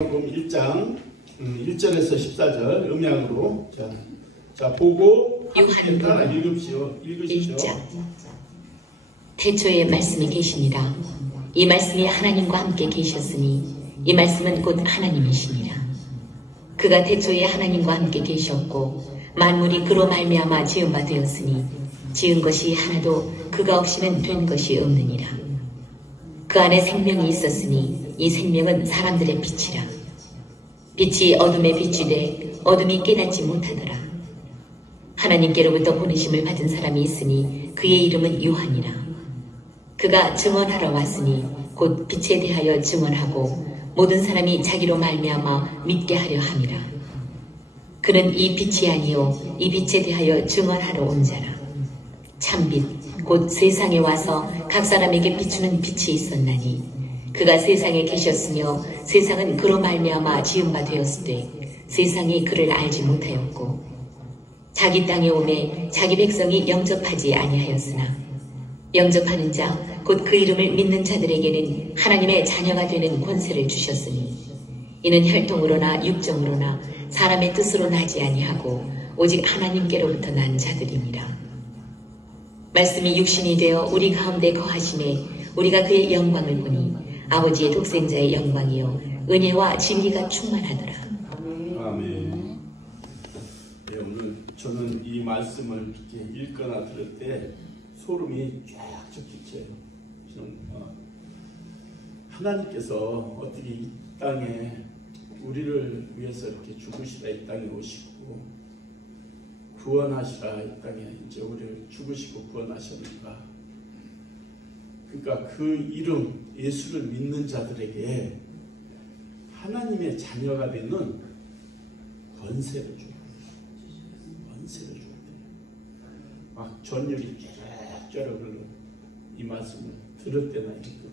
요한복음 1장 1절에서 14절 음향으로 자 보고 함께 따라 읽으십시오. 1장. 태초에 말씀이 계시니라. 이 말씀이 하나님과 함께 계셨으니 이 말씀은 곧 하나님이시니라. 그가 태초에 하나님과 함께 계셨고 만물이 그로 말미암아 지은 바 되었으니 지은 것이 하나도 그가 없이는 된 것이 없느니라. 그 안에 생명이 있었으니 이 생명은 사람들의 빛이라. 빛이 어둠에 비추되 어둠이 깨닫지 못하더라. 하나님께로부터 보내심을 받은 사람이 있으니 그의 이름은 요한이라. 그가 증언하러 왔으니 곧 빛에 대하여 증언하고 모든 사람이 자기로 말미암아 믿게 하려 함이라. 그는 이 빛이 아니요 이 빛에 대하여 증언하러 온 자라. 참빛 곧 세상에 와서 각 사람에게 비추는 빛이 있었나니 그가 세상에 계셨으며 세상은 그로 말미암아 지은 바 되었으되 세상이 그를 알지 못하였고 자기 땅에 오매 자기 백성이 영접하지 아니하였으나 영접하는 자 곧 그 이름을 믿는 자들에게는 하나님의 자녀가 되는 권세를 주셨으니 이는 혈통으로나 육정으로나 사람의 뜻으로 나지 아니하고 오직 하나님께로부터 난 자들이니라. 말씀이 육신이 되어 우리 가운데 거하심에 우리가 그의 영광을 보니 아버지의 독생자의 영광이요 은혜와 진리가 충만하더라. 아멘. 네, 오늘 저는 이 말씀을 이렇게 읽거나 들을 때 소름이 쫙쫙 끼쳐요. 하나님께서 어떻게 이 땅에 우리를 위해서 이렇게 죽으시라 이 땅에 오시고 구원하시라 이 땅에 이제 우리를 죽으시고 구원하셨는가. 그러니까 그 이름 예수를 믿는 자들에게 하나님의 자녀가 되는 권세를 주고 권세를 주고 막 전율이 쫙쫙 흐르는 이 말씀을 들을 때나 있거든요.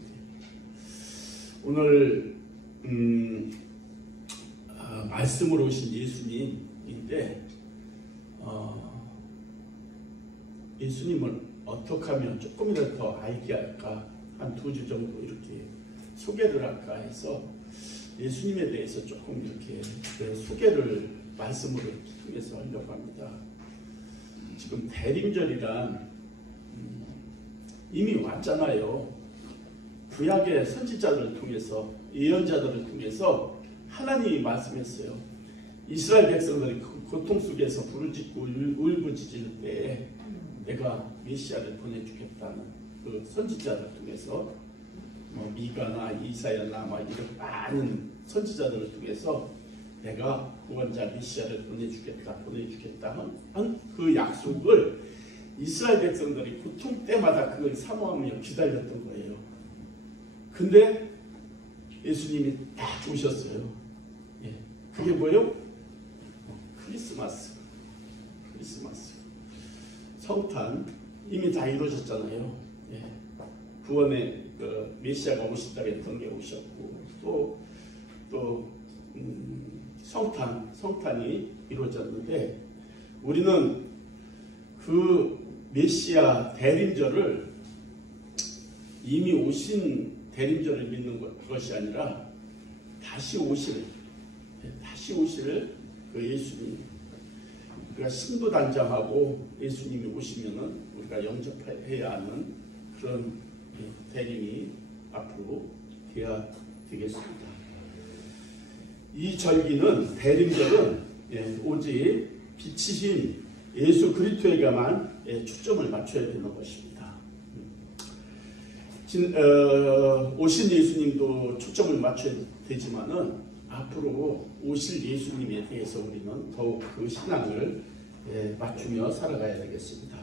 오늘 말씀으로 오신 예수님인데 예수님을 어떻게 하면 조금이라도 더 알게 할까 한 2주 정도 이렇게 소개를 할까 해서 예수님에 대해서 조금 이렇게 소개를 말씀으로 통해서 하려고 합니다. 지금 대림절이란 이미 왔잖아요. 구약의 선지자들을 통해서 예언자들을 통해서 하나님이 말씀했어요. 이스라엘 백성들이 고통 속에서 부르짖고 울부짖을 때 내가 메시아를 보내주겠다는 그 선지자를 통해서 미가나 이사야나 막 이런 많은 선지자들을 통해서 내가 구원자 메시아를 보내주겠다 한 그 약속을 이스라엘 백성들이 고통 때마다 그걸 사모하며 기다렸던 거예요. 근데 예수님이 딱 오셨어요. 예. 그게 뭐예요? 크리스마스. 성탄 이미 다 이루어졌잖아요. 예. 구원의 그 메시아가 오셨다고 했던 게 오셨고 또 성탄이 이루어졌는데 우리는 그 메시아 대림절을 이미 오신 대림절을 믿는 것이 아니라 다시 오실 그 예수님. 우리가 신부단장하고 예수님이 오시면은 우리가 영접해야 하는 그런 대림이 앞으로 되어야 되겠습니다. 이 절기는 대림절은 오직 빛이신 예수 그리스도에게만 초점을 맞춰야 되는 것입니다. 오신 예수님도 초점을 맞춰야 되지만은 앞으로 오실 예수님에 대해서 우리는 더욱 그 신앙을 맞추며 살아가야 되겠습니다.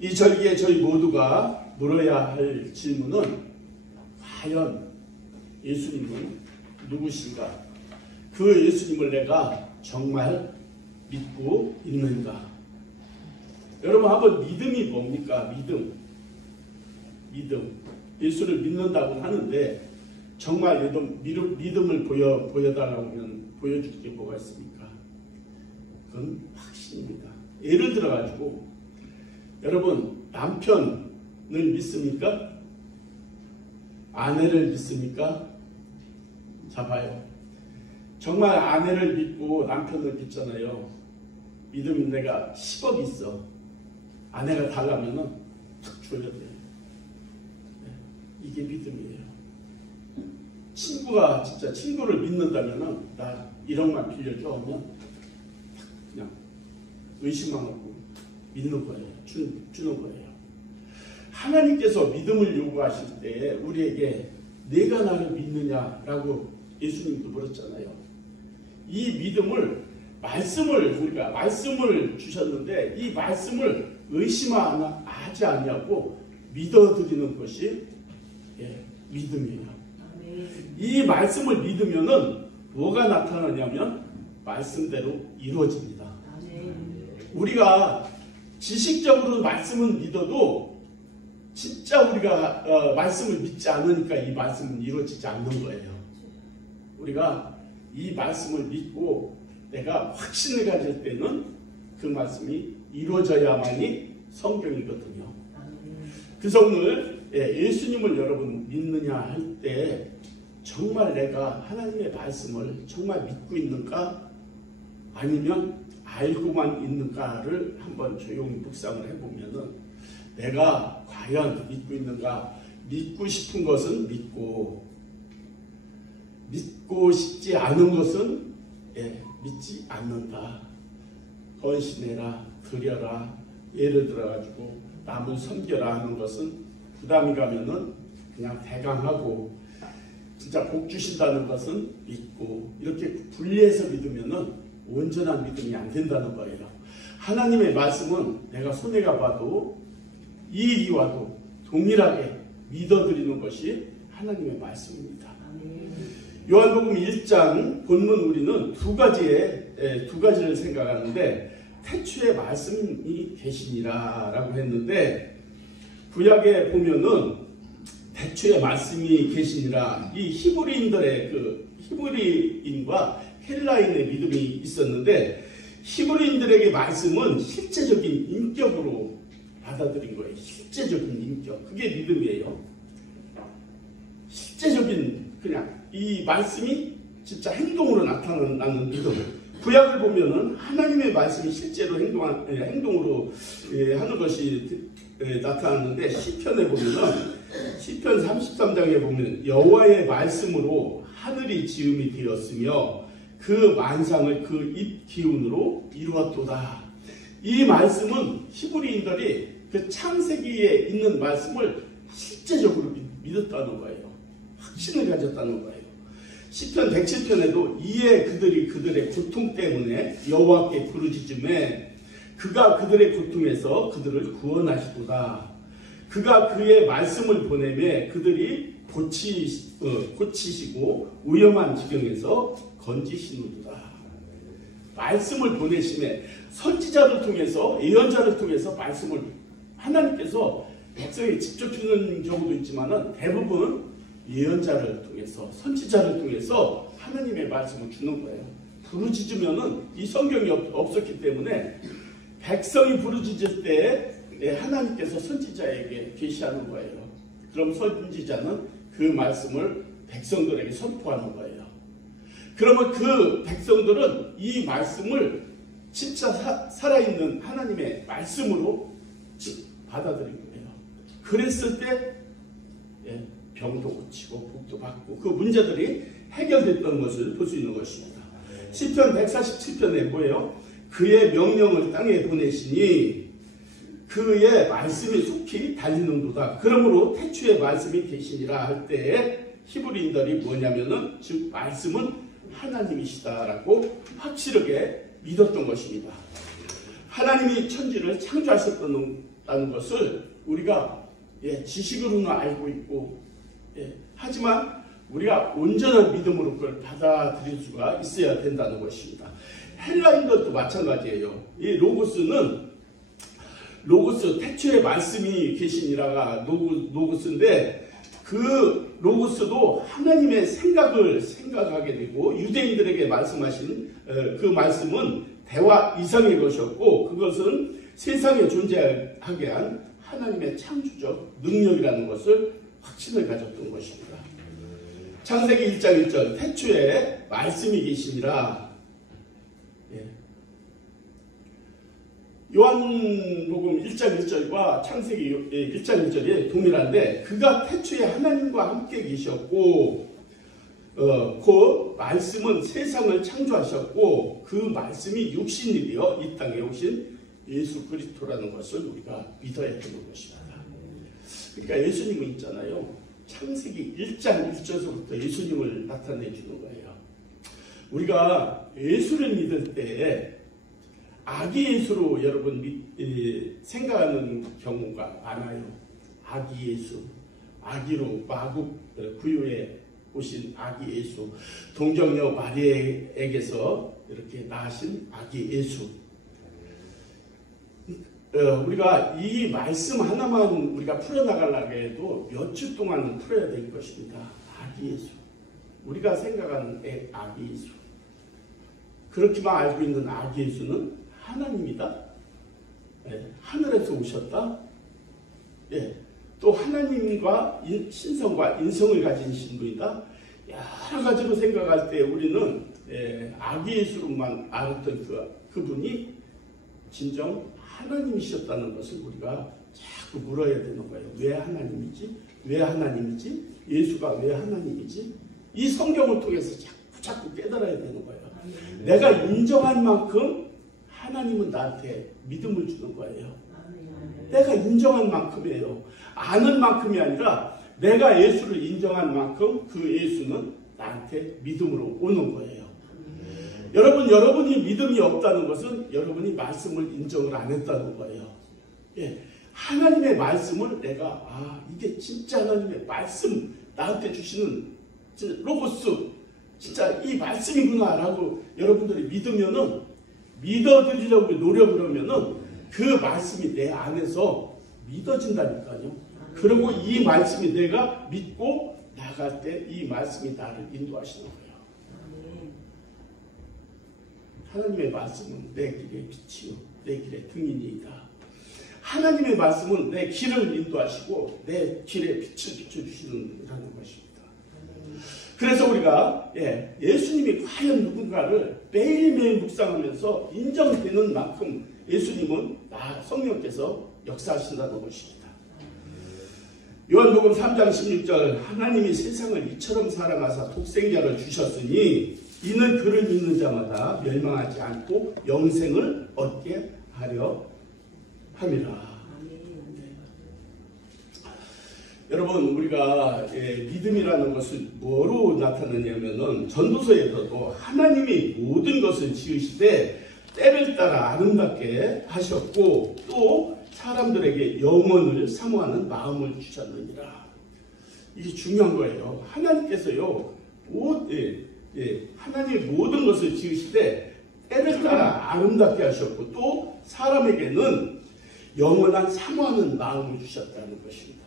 이 절기에 저희 모두가 물어야 할 질문은 과연 예수님은 누구신가? 그 예수님을 내가 정말 믿고 있는가? 여러분 한번 믿음이 뭡니까? 믿음. 예수를 믿는다고 하는데 정말 믿음을 보여달라고 하면 보여줄 게 뭐가 있습니까? 그건 확신입니다. 예를 들어가지고 여러분 남편을 믿습니까? 아내를 믿습니까? 자 봐요. 정말 아내를 믿고 남편을 믿잖아요. 믿으면 내가 10억 있어. 아내가 달라면은 탁 줘야 돼. 이게 믿음이에요. 친구가 진짜 친구를 믿는다면은 나 1억만 빌려줘 하면 그냥 의심만 하고 믿는 거예요. 주는 거예요. 하나님께서 믿음을 요구하실 때 우리에게 내가 나를 믿느냐라고 예수님도 물었잖아요. 이 믿음을 우리가 말씀을 주셨는데 이 말씀을 의심하지 않냐고 믿어드리는 것이 믿음이에요. 이 말씀을 믿으면은 뭐가 나타나냐면 말씀대로 이루어집니다. 우리가 지식적으로 말씀은 믿어도 진짜 우리가 말씀을 믿지 않으니까 이 말씀은 이루어지지 않는 거예요. 우리가 이 말씀을 믿고 내가 확신을 가질 때는 그 말씀이 이루어져야만이 성경이거든요. 그래서 오늘 예수님을 여러분 믿느냐 할 때 정말 내가 하나님의 말씀을 정말 믿고 있는가 아니면 알고만 있는가를 한번 조용히 묵상을 해보면은 내가 과연 믿고 있는가. 믿고 싶은 것은 믿고 싶지 않은 것은 믿지 않는다. 헌신해라, 드려라, 예를 들어가지고 남을 섬겨라 하는 것은 부담이 가면은 그냥 대강하고 진짜 복 주신다는 것은 믿고 이렇게 분리해서 믿으면은 온전한 믿음이 안 된다는 거예요. 하나님의 말씀은 내가 손해가 봐도 이 일이 와도 동일하게 믿어드리는 것이 하나님의 말씀입니다. 요한복음 1장 본문 우리는 두 가지를 생각하는데 태초에 말씀이 계시니라 라고 했는데 구약에 보면은 태초에 말씀이 계시니라 이 히브리인들의 히브리인과 헬라인의 믿음이 있었는데 히브리인들에게 말씀은 실제적인 인격으로 받아들인 거예요. 실제적인 인격. 그게 믿음이에요. 실제적인 그냥 이 말씀이 진짜 행동으로 나타나는 믿음. 구약을 보면은 하나님의 말씀이 실제로 행동으로 하는 것이 나타났는데 시편에 보면은 시편 33장에 보면 여호와의 말씀으로 하늘이 지음이 되었으며 그 만상을 그 입 기운으로 이루었도다. 이 말씀은 히브리인들이 그 창세기에 있는 말씀을 실제적으로 믿었다는 거예요. 확신을 가졌다는 거예요. 시편 107편에도 이에 그들이 그들의 고통 때문에 여호와께 부르짖음에 그가 그들의 고통에서 그들을 구원하시도다. 그가 그의 말씀을 보내매 그들이 고치시고 위험한 지경에서 건지시는도다. 말씀을 보내심에 선지자를 통해서 예언자를 통해서 말씀을 하나님께서 백성에 직접 주는 경우도 있지만은 대부분 예언자를 통해서 선지자를 통해서 하나님의 말씀을 주는 거예요. 부르짖으면은 이 성경이 없었기 때문에 백성이 부르짖을 때 하나님께서 선지자에게 계시하는 거예요. 그럼 선지자는 그 말씀을 백성들에게 선포하는 거예요. 그러면 그 백성들은 이 말씀을 진짜 살아있는 하나님의 말씀으로 받아들인 거예요. 그랬을 때 병도 고치고 복도 받고 그 문제들이 해결됐던 것을 볼 수 있는 것입니다. 시편 147편에 뭐예요? 그의 명령을 땅에 보내시니 그의 말씀이 속히 달리는도다. 그러므로 태초에 말씀이 계시니라 할 때에 히브리인들이 뭐냐면은 즉 말씀은 하나님이시다라고 확실하게 믿었던 것입니다. 하나님이 천지를 창조하셨다는 것을 우리가 지식으로는 알고 있고 하지만 우리가 온전한 믿음으로 그걸 받아들일 수가 있어야 된다는 것입니다. 헬라인들도 마찬가지예요. 이 로고스 태초에 말씀이 계시니라가 로고스인데 그 로고스도 하나님의 생각을 생각하게 되고 유대인들에게 말씀하신 그 말씀은 대화 이상의 것이었고 그것은 세상에 존재하게 한 하나님의 창조적 능력이라는 것을 확신을 가졌던 것입니다. 창세기 1장 1절 태초에 말씀이 계시니라. 예. 요한복음 1장 1절과 창세기 1장 1절이 동일한데 그가 태초에 하나님과 함께 계셨고 그 말씀은 세상을 창조하셨고 그 말씀이 육신이 되어 이 땅에 오신 예수 그리스도라는 것을 우리가 믿어야 되는 것입니다. 그러니까 예수님은 있잖아요. 창세기 1장 1절부터 예수님을 나타내 주는 거예요. 우리가 예수를 믿을 때에 아기 예수로 여러분 생각하는 경우가 많아요. 아기 예수, 아기로 마국 구유에 오신 아기 예수, 동정녀 마리아에게서 이렇게 낳으신 아기 예수. 우리가 이 말씀 하나만 우리가 풀어나가려고 해도 몇 주 동안 풀어야 될 것입니다. 아기 예수. 우리가 생각하는 아기 예수. 그렇게만 알고 있는 아기 예수는 하나님이다. 예, 하늘에서 오셨다. 예, 또 하나님과 신성과 인성을 가진 신분이다. 여러 가지로 생각할 때 우리는 아기 예수로만 알았던 그분이 진정 하나님이셨다는 것을 우리가 자꾸 물어야 되는 거예요. 왜 하나님이지? 왜 하나님이지? 예수가 왜 하나님이지? 이 성경을 통해서 자꾸 깨달아야 되는 거예요. 내가 인정한 만큼 하나님은 나한테 믿음을 주는 거예요. 내가 인정한 만큼이에요. 아는 만큼이 아니라 내가 예수를 인정한 만큼 그 예수는 나한테 믿음으로 오는 거예요. 여러분이 믿음이 없다는 것은 여러분이 말씀을 인정을 안 했다는 거예요. 예, 하나님의 말씀을 내가 이게 진짜 하나님의 말씀 나한테 주시는 로고스 진짜 이 말씀이구나 라고 여러분들이 믿으면은 믿어드리려고 노력을 하면은 그 말씀이 내 안에서 믿어진다니까요. 그리고 이 말씀이 내가 믿고 나갈 때 이 말씀이 나를 인도하시는 거예요. 하나님의 말씀은 내 길의 빛이요 내 길의 등이니이다. 하나님의 말씀은 내 길을 인도하시고 내 길에 빛을 비춰주시는 것입니다. 그래서 우리가 예수님이 과연 누군가를 매일매일 묵상하면서 인정되는 만큼 예수님은 성령께서 역사하신다는 것입니다. 요한복음 3장 16절 하나님이 세상을 이처럼 사랑하사 독생자를 주셨으니 이는 그를 믿는 자마다 멸망하지 않고 영생을 얻게 하려 함이라. 여러분 우리가 믿음이라는 것을 뭐로 나타내냐면은 전도서에서도 하나님이 모든 것을 지으시되 때를 따라 아름답게 하셨고 또 사람들에게 영원을 사모하는 마음을 주셨느니라. 이게 중요한 거예요. 하나님께서요 하나님이 모든 것을 지으시되 때를 따라 아름답게 하셨고 또 사람에게는 영원한 사모하는 마음을 주셨다는 것입니다.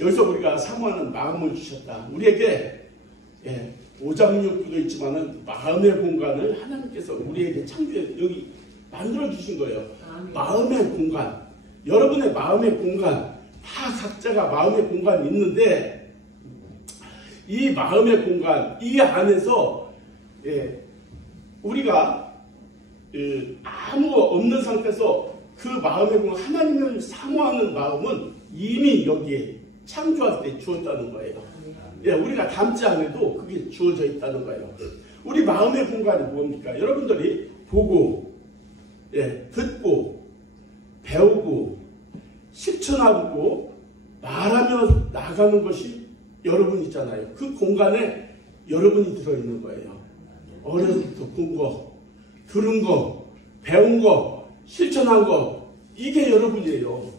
여기서 우리가 사모하는 마음을 주셨다. 우리에게 오장육부도 있지만은 마음의 공간을 하나님께서 우리에게 창조해 여기 만들어 주신 거예요. 마음의 공간, 여러분의 마음의 공간, 다 각자가 마음의 공간이 있는데 이 마음의 공간, 이 안에서 우리가 아무 없는 상태에서 그 마음의 공간, 하나님을 사모하는 마음은 이미 여기에 창조할 때 주었다는 거예요. 우리가 담지 않아도 그게 주어져 있다는 거예요. 우리 마음의 공간이 뭡니까? 여러분들이 보고, 듣고, 배우고, 실천하고, 말하며 나가는 것이 여러분 있잖아요. 그 공간에 여러분이 들어있는 거예요. 어렸을 때부터 본 거, 들은 거, 배운 거, 실천한 거, 이게 여러분이에요.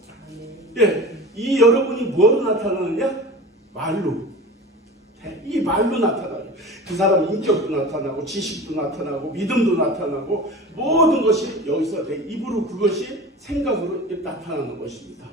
이 여러분이 뭐로 나타나느냐? 말로. 이 말로 나타나요. 그 사람 인격도 나타나고 지식도 나타나고 믿음도 나타나고 모든 것이 여기서 내 입으로 그것이 생각으로 나타나는 것입니다.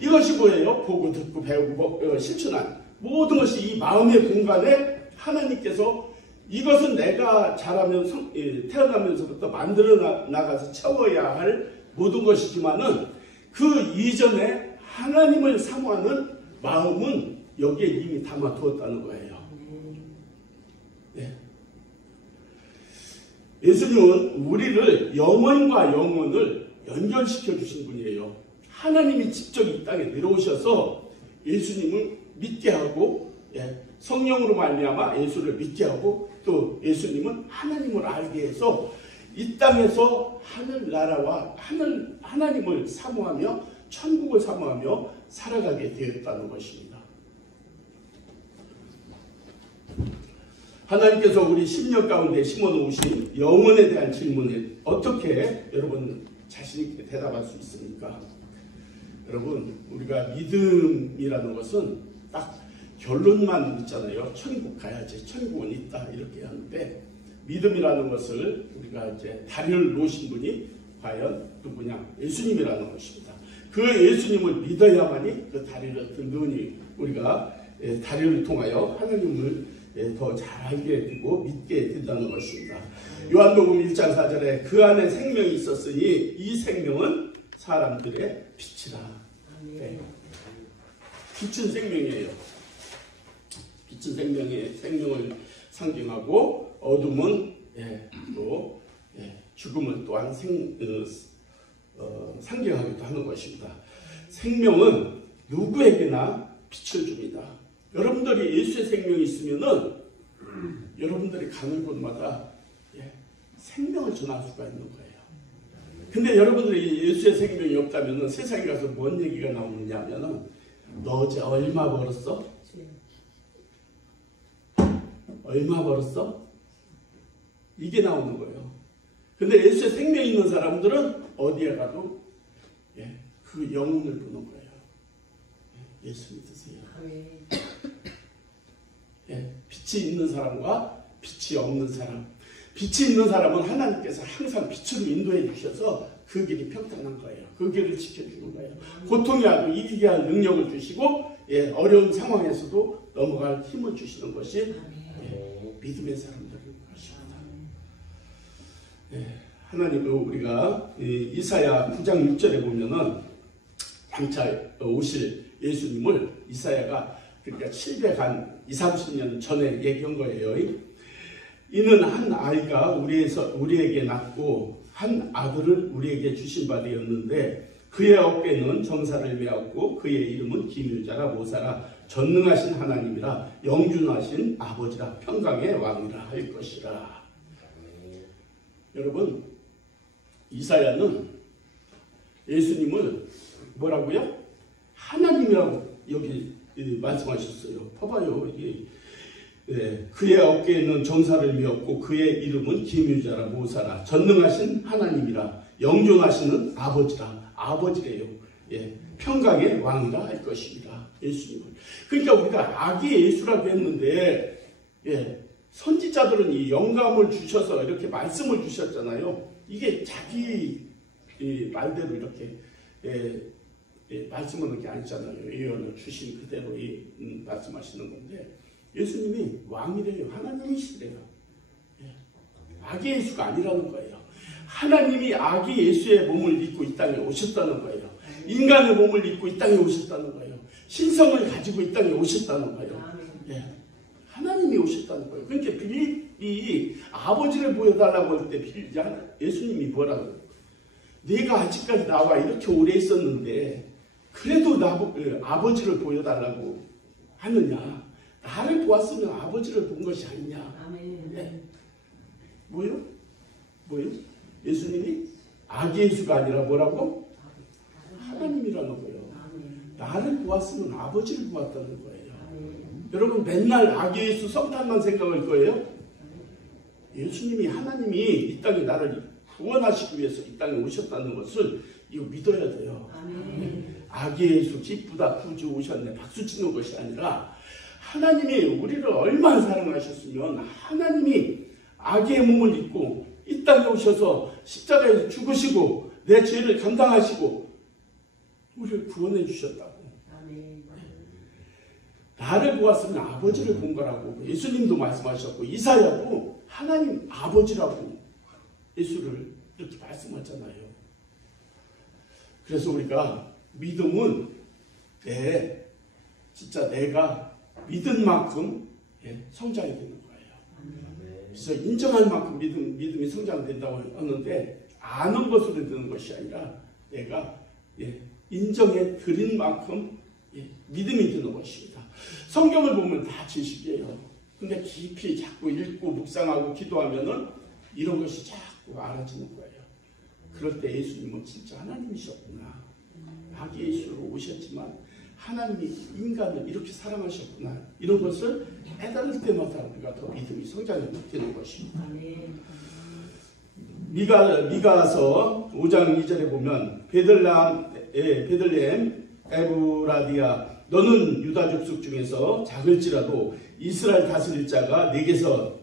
이것이 뭐예요? 보고 듣고 배우고 실천한 모든 것이 이 마음의 공간에 하나님께서 이것은 내가 자라면서 태어나면서부터 만들어 나가서 채워야 할 모든 것이지만은 그 이전에 하나님을 사모하는 마음은 여기에 이미 담아두었다는 거예요. 네. 예수님은 우리를 영혼과 영혼을 연결시켜 주신 분이에요. 하나님이 직접 이 땅에 내려오셔서 예수님을 믿게 하고, 성령으로 말미암아 예수를 믿게 하고, 또 예수님은 하나님을 알게 해서 이 땅에서 하늘나라와 하나님을 사모하며 천국을 사모하며 살아가게 되었다는 것입니다. 하나님께서 우리 심령 가운데 심어놓으신 영혼에 대한 질문에 어떻게 여러분 자신 있게 대답할 수 있습니까? 여러분, 우리가 믿음이라는 것은 딱 결론만 있잖아요. 천국 가야지, 천국은 있다, 이렇게 하는데, 믿음이라는 것을 우리가 이제 다리를 놓으신 분이 과연 누구냐? 예수님이라는 것입니다. 그 예수님을 믿어야만이 그 다리를 든든히 우리가 다리를 통하여 하나님을 더 잘 알게 되고 믿게 된다는 것입니다. 요한복음 1장 4절에 그 안에 생명이 있었으니 이 생명은 사람들의 빛이라. 네. 빛은 생명이에요. 빛은 생명을 상징하고, 어둠은 또 죽음을 또한 상징하기도 하는 것입니다. 생명은 누구에게나 빛을 줍니다. 여러분들이 예수의 생명이 있으면은 여러분들이 가는 곳마다 생명을 전할 수가 있는 거예요. 근데 여러분들이 예수의 생명이 없다면은 세상에 가서 뭔 얘기가 나오느냐 하면은, 너 어제 얼마 벌었어? 얼마 벌었어? 이게 나오는 거예요. 근데 예수의 생명이 있는 사람들은 어디에 가도 그 영혼을 보는 거예요. 예수 믿으세요. 빛이 있는 사람과 빛이 없는 사람. 빛이 있는 사람은 하나님께서 항상 빛으로 인도해 주셔서 그 길이 평탄한 거예요. 그 길을 지켜주는 거예요. 고통이 와도 이기게 할 능력을 주시고, 어려운 상황에서도 넘어갈 힘을 주시는 것이 믿음의 사람들인 것입니다. 하나님은 우리가 이사야 9장 6절에 보면은 장차 오실 예수님을 이사야가 그러니까 730년 전에 얘기한 거예요. 이는 한 아이가 우리에게 낳고 한 아들을 우리에게 주신 바 되었는데 그의 어깨는 정사를 메었고 그의 이름은 기묘자라 모사라 전능하신 하나님이라 영준하신 아버지라 평강의 왕이라 할 것이라. 여러분, 이사야는 예수님을 뭐라고요? 하나님이라고 여기 말씀하셨어요. 봐봐요. 이게 그의 어깨에는 정사를 메었고 그의 이름은 기묘자라 모사라 전능하신 하나님이라 영존하시는 아버지라. 아버지래요. 평강의 왕이라 할 것입니다. 예수님을. 그러니까 우리가 아기의 예수라고 했는데 선지자들은 이 영감을 주셔서 이렇게 말씀을 주셨잖아요. 이게 자기 말대로 이렇게 말씀하는 게 아니잖아요. 예언을 주신 그대로 말씀하시는 건데, 예수님이 왕이래요. 하나님이시래요. 아기 예수가 아니라는 거예요. 하나님이 아기 예수의 몸을 입고 이 땅에 오셨다는 거예요. 인간의 몸을 입고 이 땅에 오셨다는 거예요. 신성을 가지고 이 땅에 오셨다는 거예요. 하나님이 오셨다는 거예요. 그러니까 빌립이 아버지를 보여달라고 할 때 예수님이 뭐라고? 내가 아직까지 나와 이렇게 오래 있었는데 그래도 아버지를 보여달라고 하느냐? 나를 보았으면 아버지를 본 것이 아니냐? 뭐요? 예수님이 아기 예수가 아니라 뭐라고? 하나님이라는 거예요. 나를 보았으면 아버지를 보았다는 거예요. 여러분 맨날 아기 예수 성탄만 생각할 거예요? 예수님이 하나님이 이 땅에 나를 구원하시기 위해서 이 땅에 오셨다는 것을 이거 믿어야 돼요. 아기 예수 기쁘다 구주 오셨네 박수 치는 것이 아니라 하나님이 우리를 얼마나 사랑하셨으면 하나님이 아기의 몸을 입고 이 땅에 오셔서 십자가에서 죽으시고 내 죄를 감당하시고 우리를 구원해 주셨다고. 나를 보았으면 아버지를 본 거라고 예수님도 말씀하셨고 이사야도 하나님 아버지라고 예수를 이렇게 말씀하잖아요. 그래서 우리가 믿음은 진짜 내가 믿은 만큼 성장이 되는 거예요. 그래서 인정할 만큼 믿음이 성장된다고 하는데 아는 것으로 되는 것이 아니라 내가 인정해 드린 만큼 믿음이 드는 것입니다. 성경을 보면 다 지식이에요. 근데 깊이 자꾸 읽고 묵상하고 기도하면은 이런 것이 자꾸 알아지는 거예요. 그럴 때 예수님은 진짜 하나님이셨구나. 아기 예수로 오셨지만 하나님이 인간을 이렇게 사랑하셨구나. 이런 것을 깨달을 때마다 우리가 더 믿음이 성장되는 것입니다. 미가서 5장 2절에 보면 베들레헴 에브라디아 너는 유다 족속 중에서 작을지라도 이스라엘 다스릴 자가 내게서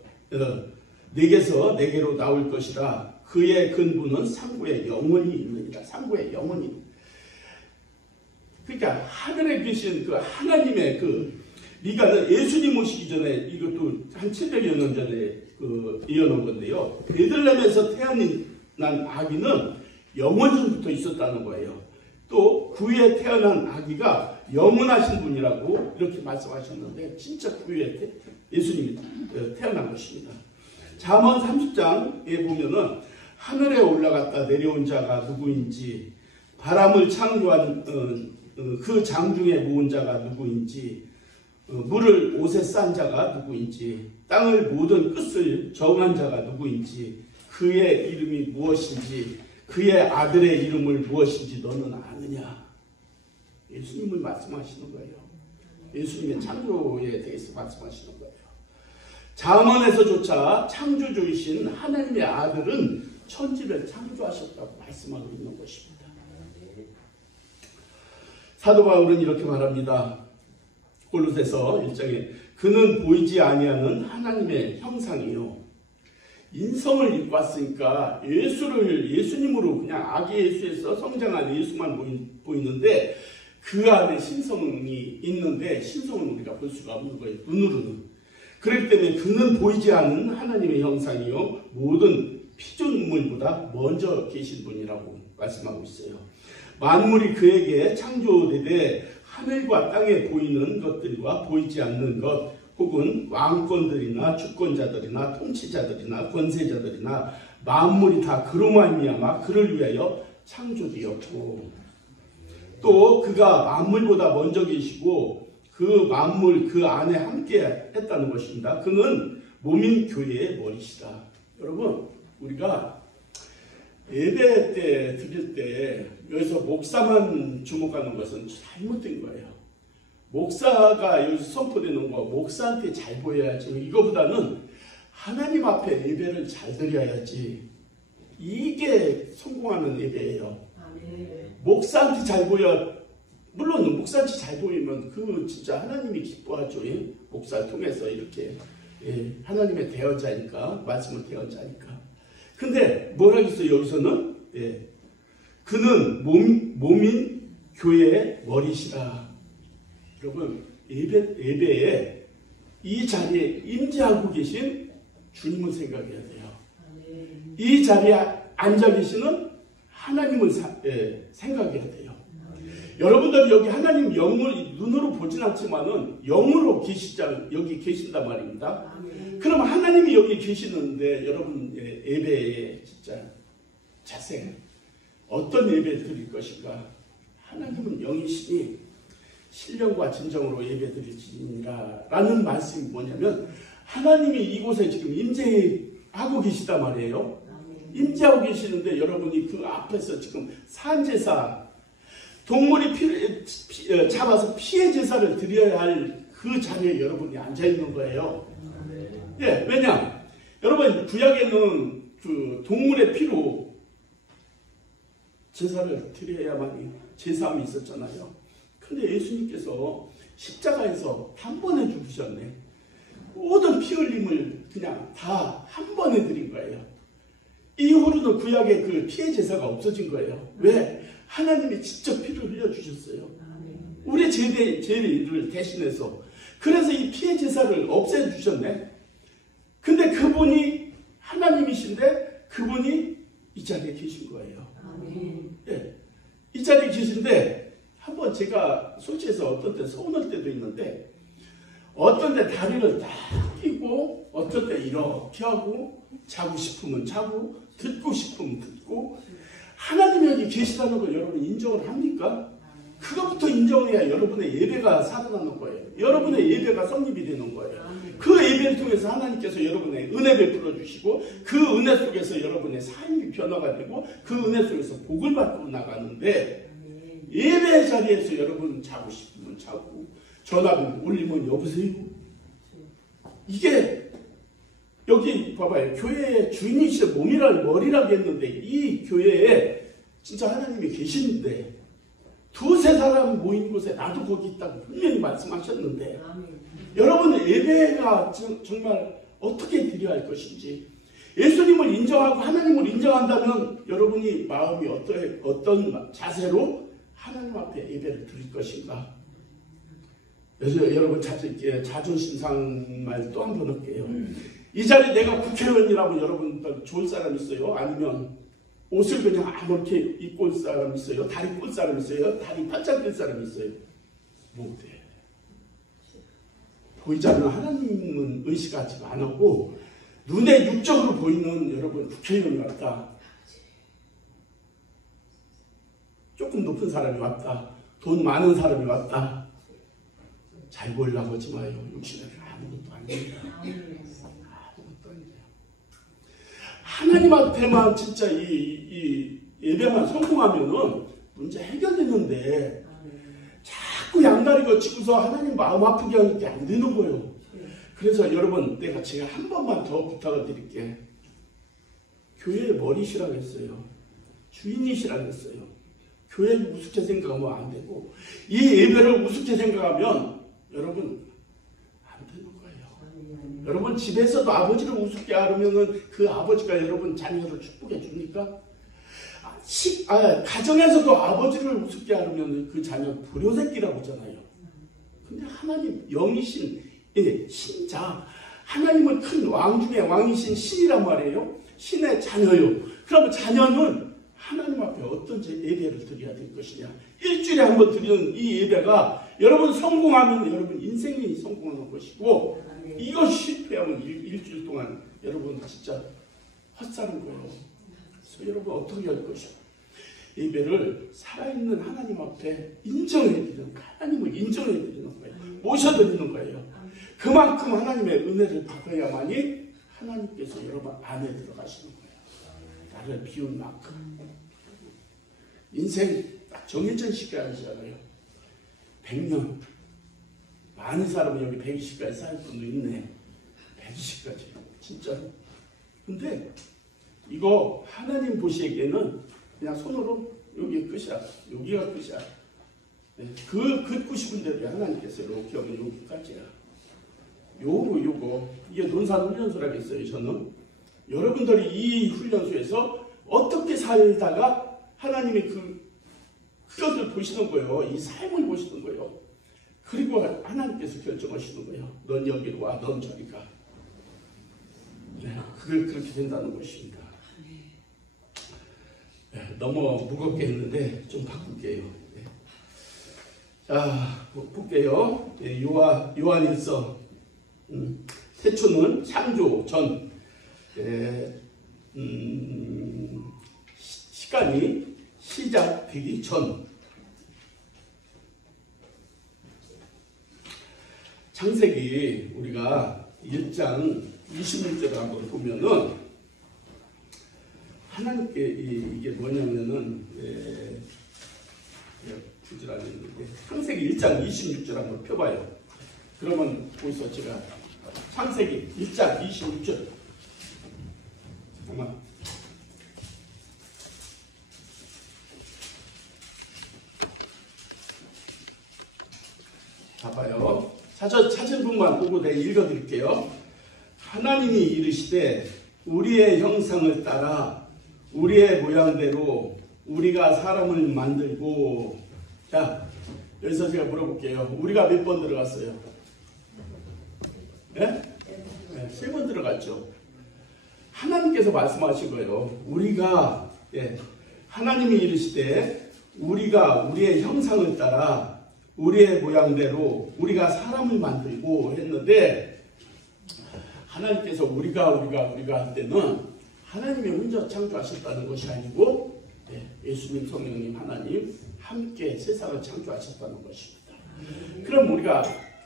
내게로 나올 것이라. 그의 근본은 상고에 영원히 있느니라. 상고에 영원히. 그러니까 하늘에 계신 그 하나님의 미가는 예수님 오시기 전에 이것도 한 700여 년 전에 이어놓은 건데요. 베들레헴에서 태어난 아기는 영원전부터 있었다는 거예요. 또 구유에 태어난 아기가 영원하신 분이라고 이렇게 말씀하셨는데 진짜 구유에 예수님이 태어난 것입니다. 잠언 30장에 보면은 하늘에 올라갔다 내려온 자가 누구인지, 바람을 창조한 그 장중에 모은 자가 누구인지, 물을 옷에 싼 자가 누구인지, 땅을 모든 끝을 정한 자가 누구인지, 그의 이름이 무엇인지, 그의 아들의 이름을 무엇인지 너는 아느냐. 예수님을 말씀하시는 거예요. 예수님의 창조에 대해서 말씀하시는 거예요. 잠언에서조차 창조주이신 하나님의 아들은 천지를 창조하셨다고 말씀하고 있는 것입니다. 사도 바울은 이렇게 말합니다. 골로새서 1장에 그는 보이지 아니하는 하나님의 형상이요. 인성을 입고 왔으니까 예수님으로 그냥 아기 예수에서 성장한 예수만 보이는데 그 안에 신성이 있는데 신성은 우리가 볼 수가 없는 거예요. 눈으로는. 그렇기 때문에 그는 보이지 않는 하나님의 형상이요. 모든 피조물보다 먼저 계신 분이라고 말씀하고 있어요. 만물이 그에게 창조되되 하늘과 땅에 보이는 것들과 보이지 않는 것 혹은 왕권들이나 주권자들이나 통치자들이나 권세자들이나 만물이 다 그로 말미암아 그를 위하여 창조되었고 또 그가 만물보다 먼저 계시고 그 만물 그 안에 함께 했다는 것입니다. 그는 몸인 교회의 머리시다. 여러분 우리가 예배 때 드릴 때 여기서 목사만 주목하는 것은 잘못된 거예요. 목사가 여기서 선포되는 거 목사한테 잘 보여야지. 이거보다는 하나님 앞에 예배를 잘 드려야지. 이게 성공하는 예배예요. 목사한테 잘 보여. 물론 목사한테 잘 보이면 그 진짜 하나님이 기뻐하죠. 목사를 통해서 이렇게 하나님의 대언자니까 말씀을 대언자니까. 근데 뭐라 했어요? 여기서는 그는 몸인 교회의 머리시라. 여러분 예배에 이 자리에 임재하고 계신 주님을 생각해야 돼요. 이 자리에 앉아 계시는 하나님을 생각해야 돼요. 여러분들이 여기 하나님 영을 눈으로 보진 않지만은 영으로 여기 계신단 말입니다. 그럼 하나님이 여기 계시는데 여러분 예배에 진짜 자세 어떤 예배 드릴 것인가? 하나님은 영이시니 신령과 진정으로 예배 드리지니라 라는 말씀이 뭐냐면 하나님이 이곳에 지금 임재하고 계시단 말이에요. 임재하고 계시는데 여러분이 그 앞에서 지금 산제사 동물이 잡아서 피해 제사를 드려야 할 그 자리에 여러분이 앉아있는 거예요. 왜냐? 여러분 구약에는 그 동물의 피로 제사를 드려야만 제사함이 있었잖아요. 근데 예수님께서 십자가에서 한 번에 죽으셨네. 모든 피 흘림을 그냥 다 한 번에 드린 거예요. 이후로는 구약에 그 피해 제사가 없어진 거예요. 왜? 하나님이 직접 피를 흘려주셨어요. 우리 죄를 대신해서. 그래서 이 피해 제사를 없애주셨네. 근데 그분이 하나님이신데 그분이 이 자리에 계신 거예요. 이 자리에 계신데 한번 제가 솔직해서 어떤 때 서운할 때도 있는데 어떤 데 다리를 딱 끼고 어쩔 때 이렇게 하고 자고 싶으면 자고 듣고 싶으면 듣고 하나님이 여기 계시다는 걸 여러분 인정을 합니까? 그것부터 인정해야 여러분의 예배가 살아나는 거예요. 여러분의 예배가 성립이 되는 거예요. 그 예배를 통해서 하나님께서 여러분의 은혜 베풀어 주시고 그 은혜 속에서 여러분의 삶이 변화가 되고 그 은혜 속에서 복을 받고 나가는데 예배 자리에서 여러분 자고 싶으면 자고 전화를 올리면 여보세요. 이게 여기 봐봐요. 교회의 주인이시여 몸이라 머리라고 했는데 이 교회에 진짜 하나님이 계시는데 두세 사람 모인 곳에 나도 거기 있다고 분명히 말씀하셨는데 여러분 예배가 정말 어떻게 드려야 할 것인지 예수님을 인정하고 하나님을 인정한다면 여러분이 마음이 어떤 자세로 하나님 앞에 예배를 드릴 것인가. 그래서 여러분 자존심 상한 말 또 한 번 할게요. 이 자리에 내가 국회의원이라고 여러분들 좋을 사람 있어요? 아니면 옷을 그냥 아무렇게 입고 올 사람 있어요? 다리 꼴 사람 있어요? 다리 팔짝 뜰 사람 있어요? 못해. 보이지 않는 하나님은 의식하지가 안 하고 눈에 육적으로 보이는 여러분 국회의원 같다. 조금 높은 사람이 왔다. 돈 많은 사람이 왔다. 잘 보이려고 하지 마요. 욕심을 아무것도 아닙니다. 아무것도 아니에요. 하나님한테만 진짜 이 예배만 성공하면은 문제 해결되는데 자꾸 양다리 거치고서 하나님 마음 아프게 하는 게 안 되는 거예요. 그래서 여러분 제가 한 번만 더 부탁을 드릴게. 교회의 머리시라고 했어요. 주인이시라고 했어요. 교회를 우습게 생각하면 안 되고 이 예배를 우습게 생각하면 여러분 안 되는 거예요. 여러분 집에서도 아버지를 우습게 하면은 그 아버지가 여러분 자녀를 축복해 줍니까? 가정에서도 아버지를 우습게 하면 그 자녀 불효새끼라고 하잖아요. 근데 하나님 영이신 신자 하나님은 큰 왕 중에 왕이신 신이란 말이에요. 신의 자녀요. 그러면 자녀는 하나님 앞에 어떤 예배를 드려야 될 것이냐. 일주일에 한 번 드리는 이 예배가 여러분 성공하면 여러분 인생이 성공하는 것이고 이거 실패하면 일주일 동안 여러분 진짜 헛사는 거예요. 그래서 여러분 어떻게 할 것이요. 예배를 살아있는 하나님 앞에 인정해드리는 거예요. 하나님을 인정해드리는 거예요. 모셔드리는 거예요. 그만큼 하나님의 은혜를 받아야만이 하나님께서 여러분 안에 들어가시는 거예요. 나를 비운 만큼. 인생 딱 정해진 시간 하시잖아요. 100년. 많은 사람은 여기 120까지 살 분도 있네. 120까지. 진짜로. 근데 이거 하나님 보시기에는 그냥 손으로 여기 끝이야. 여기가 끝이야. 네. 긋고 싶은 대로 하나님께서 이렇게 하면 여기까지야. 요거. 이게 논산훈련소라고 했어요. 저는. 여러분들이 이 훈련소에서 어떻게 살다가 하나님이 그것을 보시는 거예요. 이 삶을 보시는 거예요. 그리고 하나님께서 결정하시는 거예요. 넌 여기로 와, 넌 저리 가. 네, 그렇게 된다는 것입니다. 네, 너무 무겁게 했는데 좀 바꿀게요. 네. 자, 볼게요. 네, 요한일서 태초는 창조 전 시간이 시작되기 전 창세기 우리가 1장 26절을 한번 보면은 하나님께 이게 뭐냐면은 구절 안에 있는데 창세기 1장 26절 한번 펴봐요. 그러면 거기서 제가 창세기 1장 26절 잠깐만 봐봐요. 찾은 분만 보고 내가 읽어드릴게요. 하나님이 이르시되 우리의 형상을 따라 우리의 모양대로 우리가 사람을 만들고. 자, 여기서 제가 물어볼게요. 우리가 몇 번 들어갔어요? 네? 네, 3번 들어갔죠. 하나님께서 말씀하신 거예요. 우리가 하나님이 이르시되 우리가 우리의 형상을 따라 우리의 모양대로 우리가 사람을 만들고 했는데 하나님께서 우리가 할 때는 하나님이 혼자 창조하셨다는 것이 아니고 예수님, 성령님, 하나님 함께 세상을 창조하셨다는 것입니다. 그럼 우리가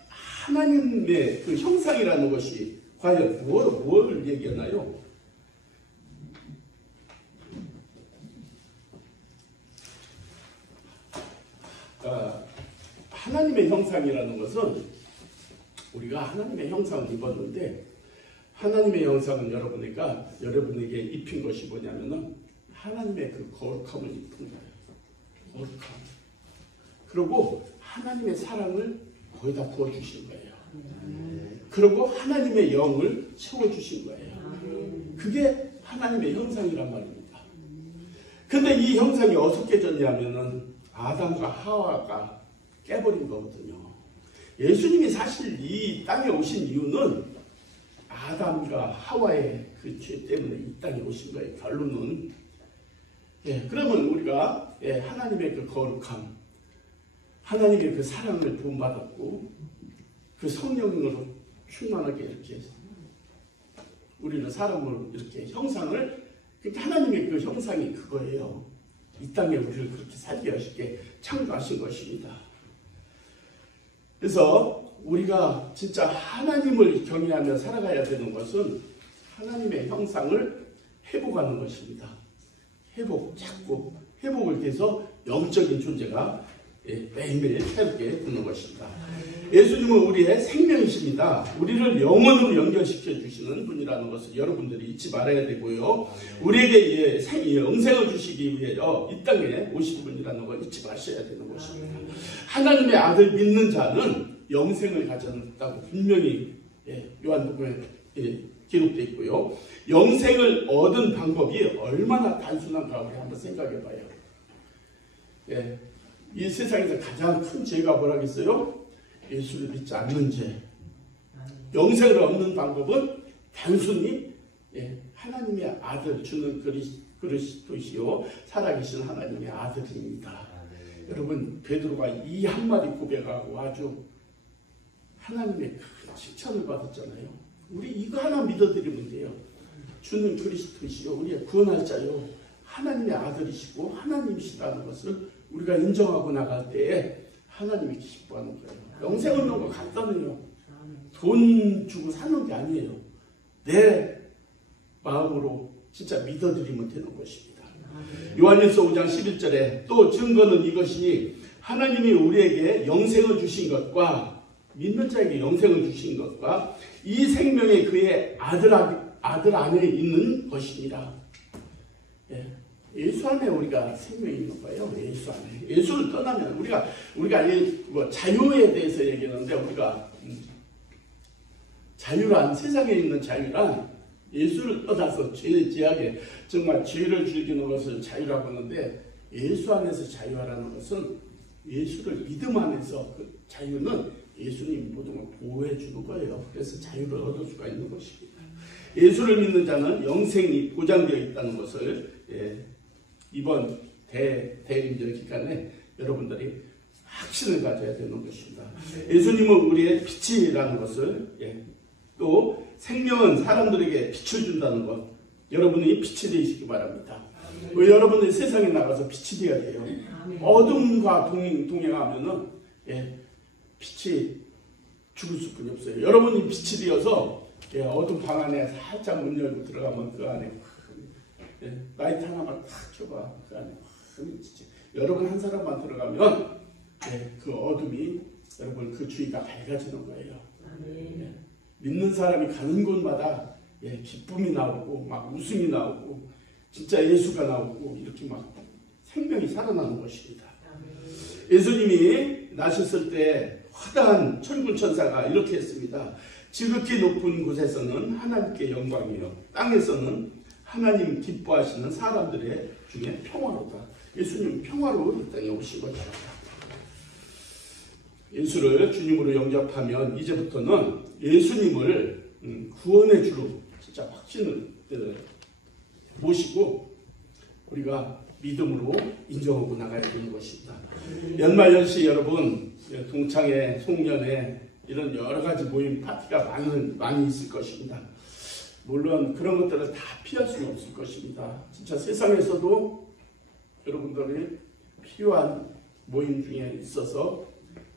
하나님의 그 형상이라는 것이 과연 뭘 얘기하나요? 하나님의 형상이라는 것은 우리가 하나님의 형상을 입었는데 하나님의 형상은 여러분에게 입힌 것이 뭐냐면은 하나님의 그 거룩함을 입은 거예요. 거룩함. 그리고 하나님의 사랑을 거기다 부어주신 거예요. 그리고 하나님의 영을 채워주신 거예요. 그게 하나님의 형상이란 말입니다. 근데 이 형상이 어떻게 졌냐면은 아담과 하와가 깨버린 거거든요. 예수님이 사실 이 땅에 오신 이유는 아담과 하와의 그 죄 때문에 이 땅에 오신 거예요. 결론은. 그러면 우리가 하나님의 그 거룩함, 하나님의 그 사랑을 부음받았고 그 성령으로 충만하게 이렇게 우리는 사람을 이렇게 형상을, 하나님의 그 형상이 그거예요. 이 땅에 우리를 그렇게 살게 하시게 창조하신 것입니다. 그래서 우리가 진짜 하나님을 경외하며 살아가야 되는 것은 하나님의 형상을 회복하는 것입니다. 자꾸 회복을 해서 영적인 존재가 매일매일 새롭게 되는 것입니다. 예수님은 우리의 생명이십니다. 우리를 영원으로 연결시켜 주시는 분이라는 것을 여러분들이 잊지 말아야 되고요. 우리에게 영생을 주시기 위해 이 땅에 오신 분이라는 걸 잊지 마셔야 되는 것입니다. 하나님의 아들 믿는 자는 영생을 가졌다고 분명히 요한복음에 기록되어 있고요. 영생을 얻은 방법이 얼마나 단순한가 우리 한번 생각해 봐요. 이 세상에서 가장 큰 죄가 뭐라겠어요? 예수를 믿지 않는 죄. 영생을 얻는 방법은 단순히 하나님의 아들 주는 그리스도시요 살아계신 하나님의 아들입니다. 여러분, 베드로가 이 한마디 고백하고 아주 하나님의 큰 칭찬을 받았잖아요. 우리 이거 하나 믿어드리면 돼요. 주는 그리스도시요 우리의 구원할 자요 하나님의 아들이시고 하나님이시다는 것을 우리가 인정하고 나갈 때에 하나님이 기뻐하는 거예요. 영생 얻는 거 간단해요. 돈 주고 사는 게 아니에요. 내 마음으로 진짜 믿어드리면 되는 것입니다. 요한일서 5장 11절에 또 증거는 이것이니 하나님이 우리에게 영생을 주신 것과 믿는 자에게 영생을 주신 것과 이 생명이 그의 아들 안에 있는 것입니다. 예수 안에 우리가 생명이 있는 거예요. 예수 안에. 예수를 떠나면 우리가 자유에 대해서 얘기하는데 우리가 자유란 세상에 있는 자유란 예수를 떠나서 죄악에 정말 죄를 즐기는 것을 자유라고 하는데 예수 안에서 자유하라는 것은 예수를 믿음 안에서 그 자유는 예수님이 모든 걸 보호해 주는 거예요. 그래서 자유를 얻을 수가 있는 것입니다. 예수를 믿는 자는 영생이 보장되어 있다는 것을 이번 대림절 기간에 여러분들이 확신을 가져야 되는 것입니다. 예수님은 우리의 빛이라는 것을 또 생명은 사람들에게 빛을 준다는 것 여러분이 빛이 되시기 바랍니다. 여러분들이 세상에 나가서 빛이 되어야 돼요. 어둠과 동행하면은 빛이 죽을 수뿐이 없어요. 여러분이 빛이 되어서 어둠 방 안에 살짝 문 열고 들어가면 그 안에 라이트 하나만 탁 켜봐. 그 안에 여러분 한 사람만 들어가면 그 어둠이 여러분 그 주위가 밝아지는 거예요. 믿는 사람이 가는 곳마다 기쁨이 나오고 막 웃음이 나오고 진짜 예수가 나오고 이렇게 막 생명이 살아나는 것입니다. 예수님이 나셨을 때 화다한 천군 천사가 이렇게 했습니다. 지극히 높은 곳에서는 하나님께 영광이요 땅에서는 하나님 기뻐하시는 사람들의 중에 평화로다. 예수님 평화로 이 땅에 오신 것입니다. 예수를 주님으로 영접하면 이제부터는 예수님을 구원의 주로 진짜 확신을 모시고 우리가 믿음으로 인정하고 나가야 되는 것입니다. 연말연시 여러분 동창회, 송년회 이런 여러 가지 모임 파티가 많이 있을 것입니다. 물론 그런 것들을 다 피할 수는 없을 것입니다. 진짜 세상에서도 여러분들이 필요한 모임 중에 있어서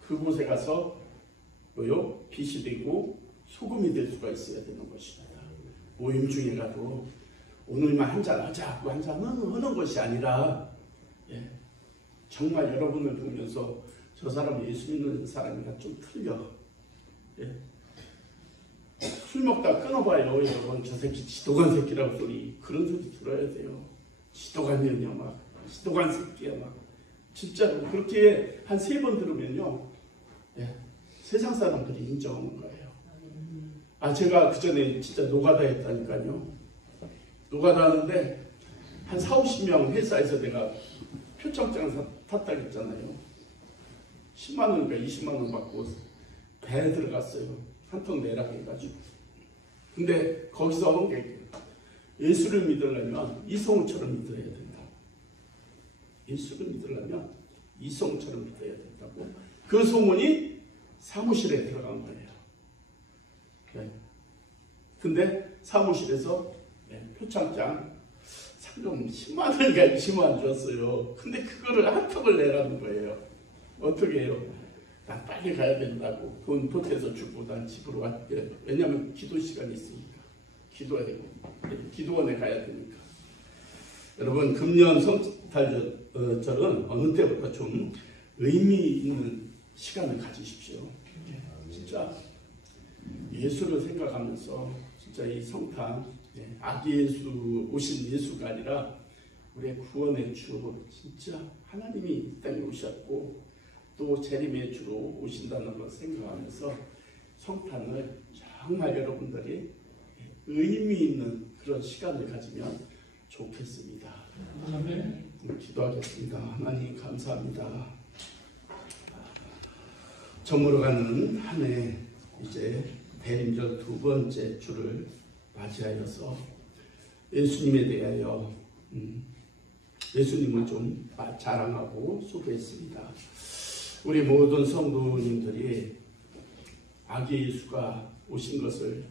그곳에 가서 빛이 되고 소금이 될 수가 있어야 되는 것입니다. 모임 중에 가도 오늘만 한잔 하자고 한잔 하는 것이 아니라 정말 여러분을 보면서 저 사람은 예수 믿는 사람이랑 좀 틀려. 술 먹다 끊어봐요. 여러분 저 새끼 지도관 새끼라고 그런 소리 들어야 돼요. 지도관이냐 막 지도관 새끼야 막 진짜로 그렇게 한 3번 들으면요 세상 사람들이 인정하는 거예요. 제가 그 전에 진짜 노가다 했다니까요. 노가다 하는데 한 40-50명 회사에서 내가 표창장 탔다 했잖아요. 10만 원인가 20만 원 받고 배에 들어갔어요. 한 통 내라 해가지고. 근데 거기서 한 게 예수를 믿으려면 이성우처럼 믿어야 된다. 예수를 믿으려면 이성우처럼 믿어야 된다고. 그 소문이 사무실에 들어간 거예요. 근데 사무실에서 표창장 상금 10만 원인가 20만 원 줬어요. 근데 그거를 한 통을 내라는 거예요. 어떻게 해요? 난 빨리 가야 된다고. 그건 보태서 주고 난 집으로 갈게. 왜냐하면 기도 시간이 있으니까. 기도해야 되고. 기도원에 가야 되니까. 여러분 금년 성탄절은 어느 때보다 좀 의미 있는 시간을 가지십시오. 진짜 예수를 생각하면서 진짜 이 성탄 아기 예수 오신 예수가 아니라 우리의 구원의 주 진짜 하나님이 이 땅에 오셨고 또 재림의 주로 오신다는 걸 생각하면서 성탄을 정말 여러분들이 의미 있는 그런 시간을 가지면 좋겠습니다. 기도하겠습니다. 하나님 감사합니다. 저물어가는 한 해 이제 대림절 2번째 주를 맞이하여서 예수님에 대하여 예수님을 좀 자랑하고 소개했습니다. 우리 모든 성도님들이 아기 예수가 오신 것을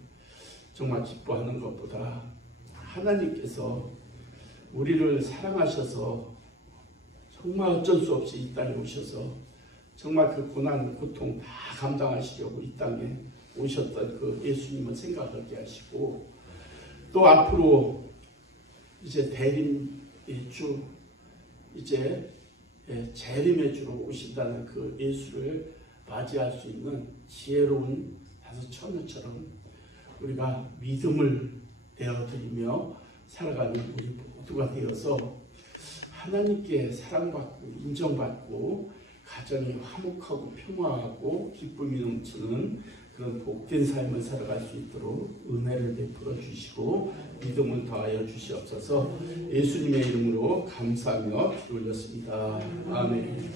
정말 기뻐하는 것보다 하나님께서 우리를 사랑하셔서 정말 어쩔 수 없이 이 땅에 오셔서 정말 그 고난, 고통 다 감당하시려고 이 땅에 오셨던 그 예수님을 생각하게 하시고 또 앞으로 이제 대림의 주, 이제 재림의 주로 오신다는 그 예수를 맞이할 수 있는 지혜로운 다섯 처녀처럼 우리가 믿음을 내어드리며 살아가는 우리 모두가 되어서 하나님께 사랑받고 인정받고 가정이 화목하고 평화하고 기쁨이 넘치는 그런 복된 삶을 살아갈 수 있도록 은혜를 베풀어 주시고 믿음을 더하여 주시옵소서. 예수님의 이름으로 감사하며 기도 올렸습니다. 아멘.